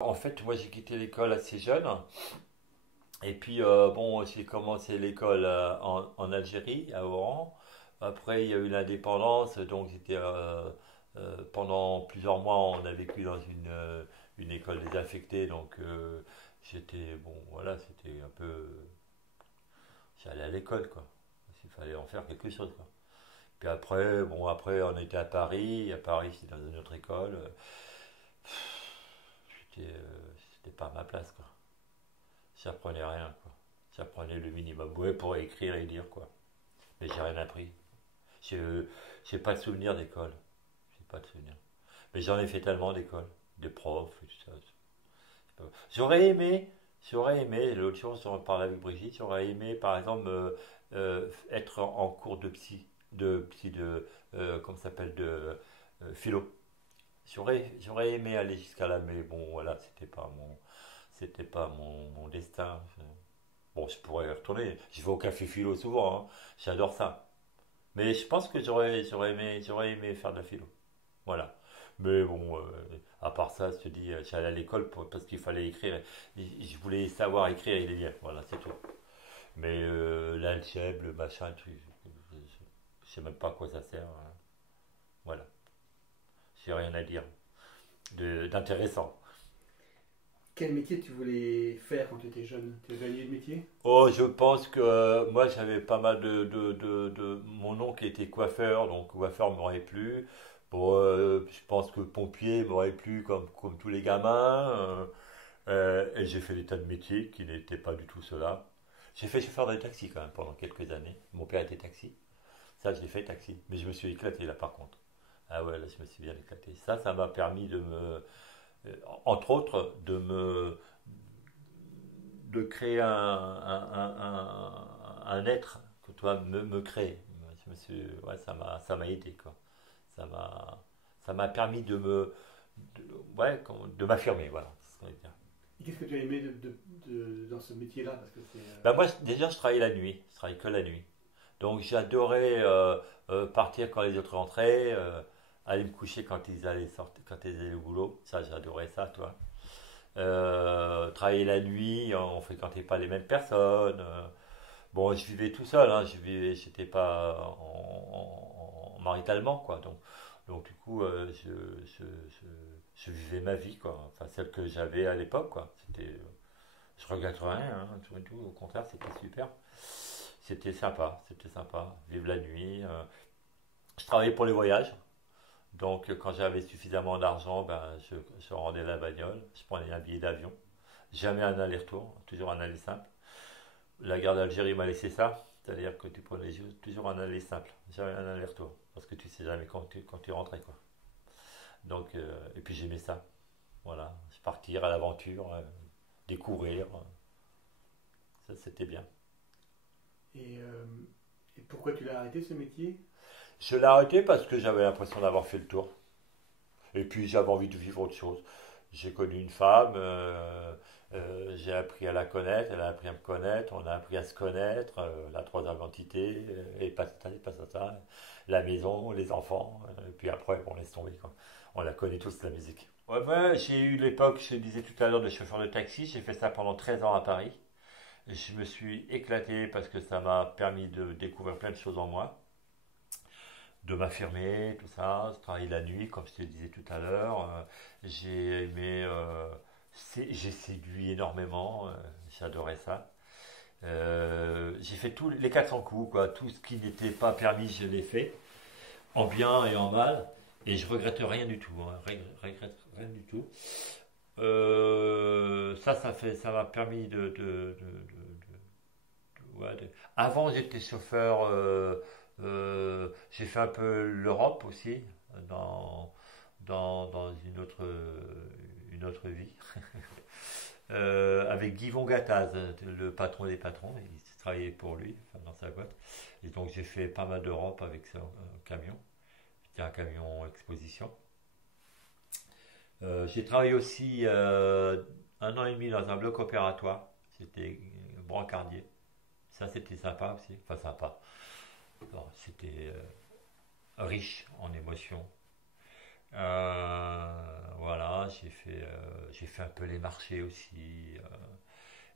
En fait, moi j'ai quitté l'école assez jeune. Et puis, bon, j'ai commencé l'école en Algérie, à Oran. Après, il y a eu l'indépendance. Donc, pendant plusieurs mois, on a vécu dans une école désaffectée. Donc, j'étais, bon, voilà, c'était un peu. J'allais à l'école, quoi. Il fallait en faire quelque chose, quoi. Puis après, bon, après, on était à Paris. À Paris, c'était dans une autre école. C'était pas à ma place, quoi. J'apprenais rien, quoi. J'apprenais le minimum. Ouais, pour écrire et lire, quoi. Mais j'ai rien appris. J'ai j'ai pas de souvenir d'école. J'ai pas de souvenir. Mais j'en ai fait tellement d'école, des profs, et tout ça. J'aurais aimé, j'aurais aimé, l'autre jour, j'en parlais avec Brigitte, j'aurais aimé, par exemple, être en cours comment ça s'appelle, philo. J'aurais aimé aller jusqu'à là, mais bon, voilà, c'était pas mon destin. Bon, je pourrais y retourner. Je vais au café philo souvent, hein. J'adore ça. Mais je pense que j'aurais aimé faire de la philo. Voilà. Mais bon, à part ça, je te dis, j'allais à l'école parce qu'il fallait écrire. Je voulais savoir écrire et lire. Voilà, c'est tout. Mais l'algèbre, le machin, je sais même pas à quoi ça sert, hein. Voilà. J'ai rien à dire d'intéressant. Quel métier tu voulais faire quand tu étais jeune? Tu avais une idée de métier? Oh, je pense que moi j'avais pas mal mon oncle était coiffeur, donc coiffeur m'aurait plu. Bon, je pense que pompier m'aurait plu comme tous les gamins. Et j'ai fait des tas de métiers qui n'étaient pas du tout cela. J'ai fait chauffeur de taxi quand même pendant quelques années. Mon père était taxi. Ça, je l'ai fait taxi. Mais je me suis éclaté là par contre. Ah ouais, là je me suis bien éclaté. Ça m'a permis entre autres, de créer un être que toi me crée. Ouais, ça m'a aidé quoi. Ça m'a, ça m'a permis ouais, de m'affirmer, voilà. C'est ce qu'on veut dire. Et qu'est-ce que tu as aimé dans ce métier-là? Parce que c'est. Ben moi, déjà, je travaillais la nuit. Je travaillais que la nuit. Donc, j'adorais partir quand les autres rentraient, aller me coucher quand ils allaient sortir, quand ils allaient au boulot. Ça, j'adorais ça, toi. Travailler la nuit, on fréquentait pas les mêmes personnes. Bon, je vivais tout seul, hein, j'étais pas maritalement, quoi. Donc du coup, je vivais ma vie, quoi. Enfin, celle que j'avais à l'époque, quoi. Je regrette rien, hein, tout et tout. Au contraire, c'était super. C'était sympa, c'était sympa. Vivre la nuit. Je travaillais pour les voyages. Donc, quand j'avais suffisamment d'argent, ben, je rendais la bagnole. Je prenais un billet d'avion. Jamais un aller-retour, toujours un aller simple. La guerre d'Algérie m'a laissé ça, c'est-à-dire que tu prenais toujours un aller simple, jamais un aller-retour, parce que tu sais jamais quand tu rentrais quoi. Donc, et puis j'aimais ça, voilà, partir à l'aventure, découvrir, ça c'était bien. Et, euh, et pourquoi tu l'as arrêté ce métier? Je l'ai arrêté parce que j'avais l'impression d'avoir fait le tour, et puis j'avais envie de vivre autre chose. J'ai connu une femme, j'ai appris à la connaître, elle a appris à me connaître, on a appris à se connaître, la troisième entité, et pas ça, la maison, les enfants, et puis après, on laisse tomber, quoi. On la connaît tous, la musique. Ouais, ouais, j'ai eu l'époque, je disais tout à l'heure, de chauffeur de taxi, j'ai fait ça pendant 13 ans à Paris. Je me suis éclaté parce que ça m'a permis de découvrir plein de choses en moi, de m'affirmer, tout ça, je travaillais la nuit, comme je te disais tout à l'heure. J'ai aimé, j'ai séduit énormément, j'adorais ça. J'ai fait tous les 400 coups, quoi. Tout ce qui n'était pas permis, je l'ai fait, en bien et en mal. Et je regrette rien du tout, hein. Regrette rien du tout. Ça m'a permis ouais, avant, j'étais chauffeur. J'ai fait un peu l'Europe aussi, dans, dans une autre vie. Avec Guy Gattaz, le patron des patrons. Il travaillait pour lui, enfin, dans sa boîte. Et donc, j'ai fait pas mal d'Europe avec ce camion. C'était un camion exposition. J'ai travaillé aussi un an et demi dans un bloc opératoire. C'était brancardier. Ça, c'était sympa aussi. Enfin, sympa. Bon, c'était riche en émotions. Voilà, j'ai fait un peu les marchés aussi.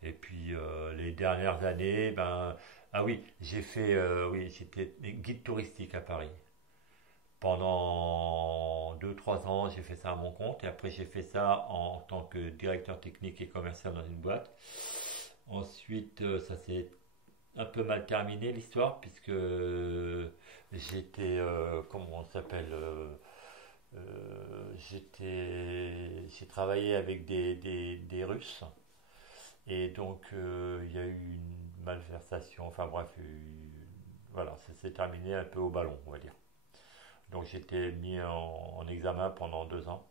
Et puis les dernières années, ben, ah oui, oui, j'étais guide touristique à Paris. Pendant 2 3 ans, j'ai fait ça à mon compte et après j'ai fait ça en tant que directeur technique et commercial dans une boîte. Ensuite, ça s'est un peu mal terminé l'histoire puisque j'étais, comment on s'appelle, j'ai travaillé avec des Russes et donc il y a eu une malversation, enfin bref, voilà, ça s'est terminé un peu au ballon, on va dire. Donc j'étais mis en examen pendant 2 ans.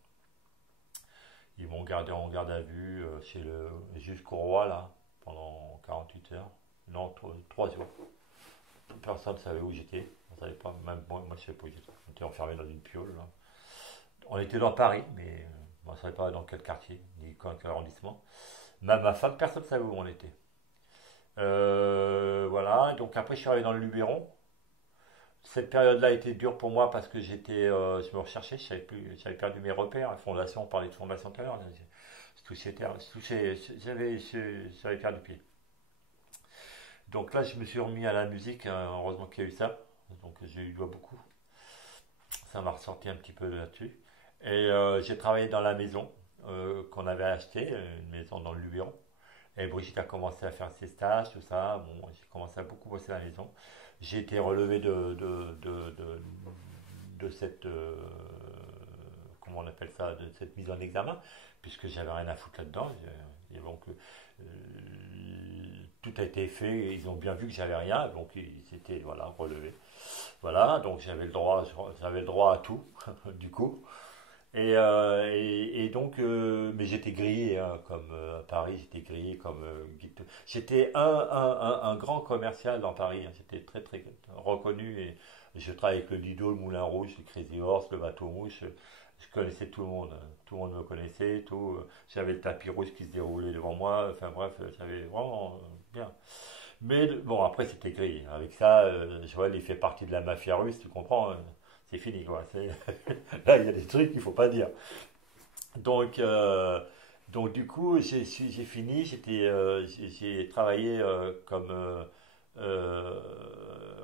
Ils m'ont gardé en garde à vue chez le juge Courroy là, pendant 48 heures. Non, 3 jours. Personne ne savait où j'étais. On savait pas, même moi, je ne savais pas où j'étais. On était enfermé dans une piole là. On était dans Paris, mais on ne savait pas dans quel quartier, ni quel arrondissement. Même ma femme, personne ne savait où on était. Voilà, donc après je suis arrivé dans le Luberon. Cette période-là était dure pour moi parce que je me recherchais, j'avais perdu mes repères. La fondation, on parlait de formation tout à l'heure. J'avais perdu pied. Donc là, je me suis remis à la musique. Heureusement qu'il y a eu ça. Donc j'ai eu beaucoup. Ça m'a ressorti un petit peu là-dessus. Et j'ai travaillé dans la maison qu'on avait achetée, une maison dans le Luberon. Et Brigitte a commencé à faire ses stages, tout ça. Bon, j'ai commencé à beaucoup bosser à la maison. J'ai été relevé de cette, comment on appelle ça, de cette mise en examen, puisque j'avais rien à foutre là-dedans. Et donc, tout a été fait, ils ont bien vu que j'avais rien, donc ils étaient voilà, relevés. Voilà, donc j'avais le droit à tout, du coup. Et donc, mais j'étais grillé, hein, comme à Paris, j'étais grillé comme guide. J'étais un grand commercial dans Paris, hein, j'étais très très reconnu et je travaillais avec le Lido, le Moulin Rouge, le Crazy Horse, le Bateau Mouche. Je connaissais tout le monde, hein. Tout le monde me connaissait, tout. J'avais le tapis rouge qui se déroulait devant moi, enfin bref, j'avais vraiment bien. Mais bon, après c'était gris. Avec ça, Joël, il fait partie de la mafia russe, tu comprends, hein. C'est fini, quoi. Là, il y a des trucs qu'il ne faut pas dire. Donc, du coup, j'ai fini. J'ai travaillé comme, euh,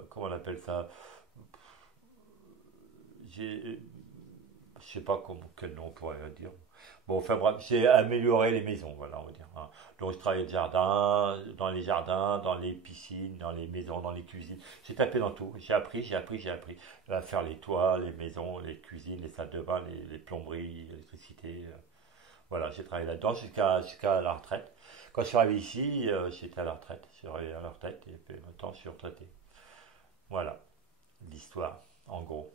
comment on appelle ça? J'ai, je sais pas quel nom on pourrait dire. Bon, enfin bref, j'ai amélioré les maisons, voilà, on va dire, hein. Donc je travaillais dans les jardins, dans les piscines, dans les maisons, dans les cuisines. J'ai tapé dans tout. J'ai appris à faire les toits, les maisons, les cuisines, les salles de bain, les plomberies, l'électricité. Voilà, j'ai travaillé là-dedans jusqu'à la retraite. Quand je suis arrivé ici, j'étais à la retraite. Je suis arrivé à la retraite et puis maintenant je suis retraité. Voilà, l'histoire, en gros.